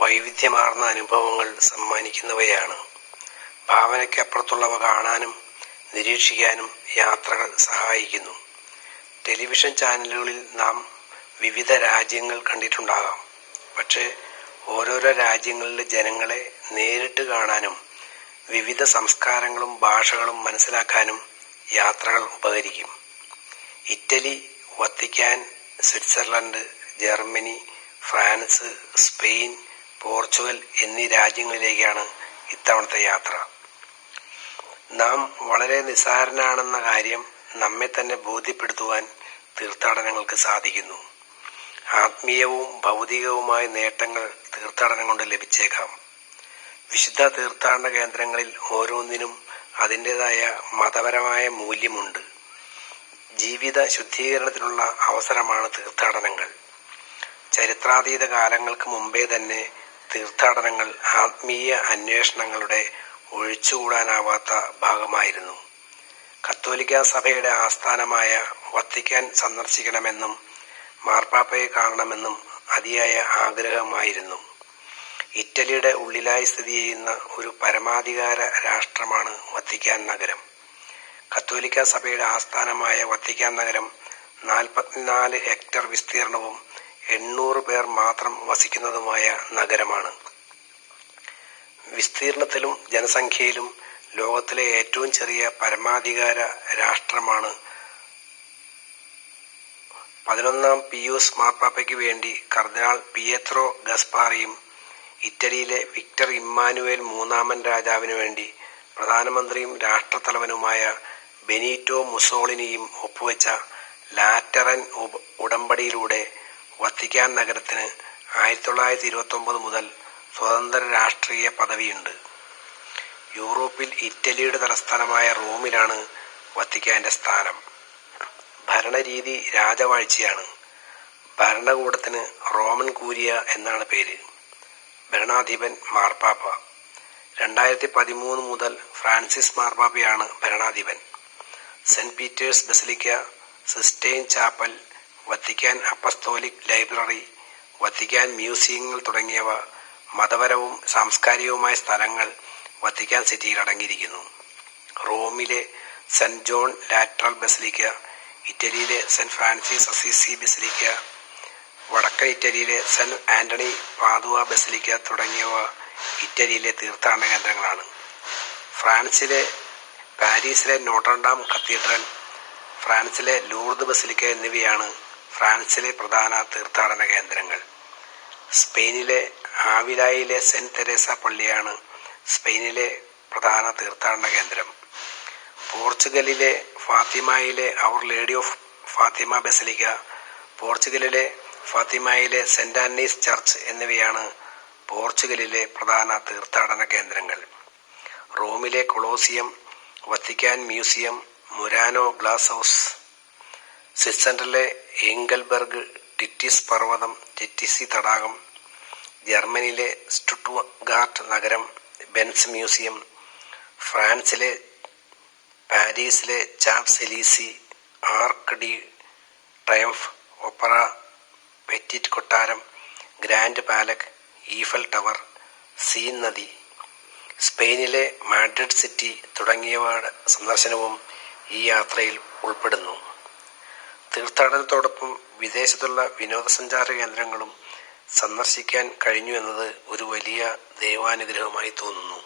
വൈവിധ്യമാർന്ന അനുഭവങ്ങൾ സമ്മാനിക്കുന്നവയാണ്. ഭാവനയ്ക്കപ്പുറത്തുള്ളവ കാണാനും നിരീക്ഷിക്കാനും യാത്രകൾ സഹായിക്കുന്നു. ടെലിവിഷൻ ചാനലുകളിൽ നാം വിവിധ രാജ്യങ്ങൾ കണ്ടിട്ടുണ്ടാകാം. പക്ഷേ ഓരോരോ രാജ്യങ്ങളിലെ ജനങ്ങളെ നേരിട്ട് കാണാനും വിവിധ സംസ്കാരങ്ങളും ഭാഷകളും മനസ്സിലാക്കാനും യാത്രകൾ ഉപകരിക്കും. Italy Vatican Switzerland Germany France Spain Portugal എന്നീ രാജ്യങ്ങളിലേക്കാണ് ഇത്തവണത്തെ യാത്ര. നാം വളരെ നിസ്സാരനാണെന്ന കാര്യം നമ്മെ തന്നെ ബോധ്യപ്പെടുത്തുവാൻ തീർത്ഥാടനങ്ങൾക്ക് സാധിക്കുന്നു. ആത്മീയവും ഭൗതികവുമായ നേട്ടങ്ങൾ തീർത്ഥാടനം കൊണ്ട് ലഭിച്ചേക്കാം. വിശുദ്ധ തീർത്ഥാടന കേന്ദ്രങ്ങളിൽ ഓരോന്നിനും അതിന്റെതായ മതപരമായ മൂല്യമുണ്ട്. ജീവിത ശുദ്ധീകരണത്തിനുള്ള അവസരമാണ് തീർത്ഥാടനങ്ങൾ. ചരിത്രാതീത കാലങ്ങൾക്ക് മുമ്പേ തന്നെ തീർത്ഥാടനങ്ങൾ ആത്മീയ അന്വേഷണങ്ങളുടെ ഒഴിച്ചുകൂടാനാവാത്ത ഭാഗമായിരുന്നു. കത്തോലിക്ക സഭയുടെ ആസ്ഥാനമായ വത്തിക്കാൻ സന്ദർശിക്കണമെന്നും മാർപ്പാപ്പയെ കാണണമെന്നും അതിയായ ആഗ്രഹമായിരുന്നു. ഇറ്റലിയുടെ ഉള്ളിലായി സ്ഥിതി ചെയ്യുന്ന ഒരു പരമാധികാര രാഷ്ട്രമാണ് വത്തിക്കാൻ നഗരം. കത്തോലിക്ക സഭയുടെ ആസ്ഥാനമായ വത്തിക്കാൻ നഗരം നാൽപ്പത്തിനാല് ഹെക്ടർ വിസ്തീർണവും എണ്ണൂറ് പേർ മാത്രം വസിക്കുന്നതുമായ നഗരമാണ്. വിസ്തീർണത്തിലും ജനസംഖ്യയിലും ലോകത്തിലെ ഏറ്റവും ചെറിയ പരമാധികാര രാഷ്ട്രമാണ് പതിനൊന്നാം പിയൂസ് മാർപ്പാപ്പയ്ക്ക് വേണ്ടി കർദിനാൾ പിയത്രോ ഗസ്പാറിയും ഇറ്റലിയിലെ വിക്ടർ ഇമ്മാനുവേൽ മൂന്നാമൻ രാജാവിനു വേണ്ടി പ്രധാനമന്ത്രിയും രാഷ്ട്രത്തലവനുമായ ബെനീറ്റോ മുസോളിനിയും ഒപ്പുവെച്ച ലാറ്ററൻ ഉടമ്പടിയിലൂടെ വത്തിക്കാൻ നഗരത്തിന് ആയിരത്തി തൊള്ളായിരത്തി ഇരുപത്തി ഒമ്പത് മുതൽ സ്വതന്ത്ര രാഷ്ട്രീയ പദവിയുണ്ട്. യൂറോപ്പിൽ ഇറ്റലിയുടെ തലസ്ഥാനമായ റോമിലാണ് വത്തിക്കാന്റെ സ്ഥാനം. ഭരണരീതി രാജവാഴ്ചയാണ്. ഭരണകൂടത്തിന് റോമൻ കൂരിയ എന്നാണ് പേര്. ഭരണാധിപൻ മാർപ്പാപ്പ. രണ്ടായിരത്തി പതിമൂന്ന് മുതൽ ഫ്രാൻസിസ് മാർപ്പാപ്പയാണ് ഭരണാധിപൻ. Saint Peter's basilica Sistine chapel Vatican apostolic library Vatican മ്യൂസിയങ്ങൾ തുടങ്ങിയവ മതപരവും സാംസ്കാരികവുമായ സ്ഥലങ്ങൾ വത്തിക്കാൻ സിറ്റിയിൽ അടങ്ങിയിരിക്കുന്നു. റോമിലെ സെന്റ് ജോൺ ലാറ്ററൽ ബസിലിക്ക ഇറ്റലിയിലെ സെന്റ് ഫ്രാൻസിസ് അസീസി ബസിലിക്ക വടക്കൻ ഇറ്റലിയിലെ സെന്റ് ആന്റണി പാതുവ ബസിലിക്ക തുടങ്ങിയവ ഇറ്റലിയിലെ തീർത്ഥാടന കേന്ദ്രങ്ങളാണ്. ഫ്രാൻസിലെ പാരീസിലെ നോട്ടർഡാം കത്തീഡ്രൽ ഫ്രാൻസിലെ ലൂർദ് ബസിലിക്ക എന്നിവയാണ് ഫ്രാൻസിലെ പ്രധാന തീർത്ഥാടന കേന്ദ്രങ്ങൾ. സ്പെയിനിലെ ആവിലായിലെ സെന്റ് തെരേസ പള്ളിയാണ് സ്പെയിനിലെ പ്രധാന തീർത്ഥാടന കേന്ദ്രം. പോർച്ചുഗലിലെ ഫാത്തിമയിലെ our lady of Fatima basilica പോർച്ചുഗലിലെ ഫാത്തിമയിലെ സെന്റ് ആന്നീസ് ചർച്ച് എന്നിവയാണ് പോർച്ചുഗലിലെ പ്രധാന തീർത്ഥാടന കേന്ദ്രങ്ങൾ. റോമിലെ Colosseum Vatican museum Murano glass house സ്വിറ്റ്സർലൻഡിലെ Engelberg Titlis പർവതം ടിറ്റിസി തടാകം ജർമ്മനിയിലെ സ്റ്റുട്ട്ഗാർട്ട് നഗരം ബെൻസ് മ്യൂസിയം ഫ്രാൻസിലെ പാരീസിലെ Champs Elysees Arc de triumph opera Petit കൊട്ടാരം Grand Palais Eiffel tower Seine നദി. സ്പെയിനിലെ മാഡ്രിഡ് സിറ്റി തുടങ്ങിയവയുടെ സന്ദർശനവും ഈ യാത്രയിൽ ഉൾപ്പെടുന്നു. തീർത്ഥാടനത്തോടൊപ്പം വിദേശത്തുള്ള വിനോദസഞ്ചാര കേന്ദ്രങ്ങളും സന്ദർശിക്കാൻ കഴിഞ്ഞു എന്നത് ഒരു വലിയ ദൈവാനുഗ്രഹമായി തോന്നുന്നു.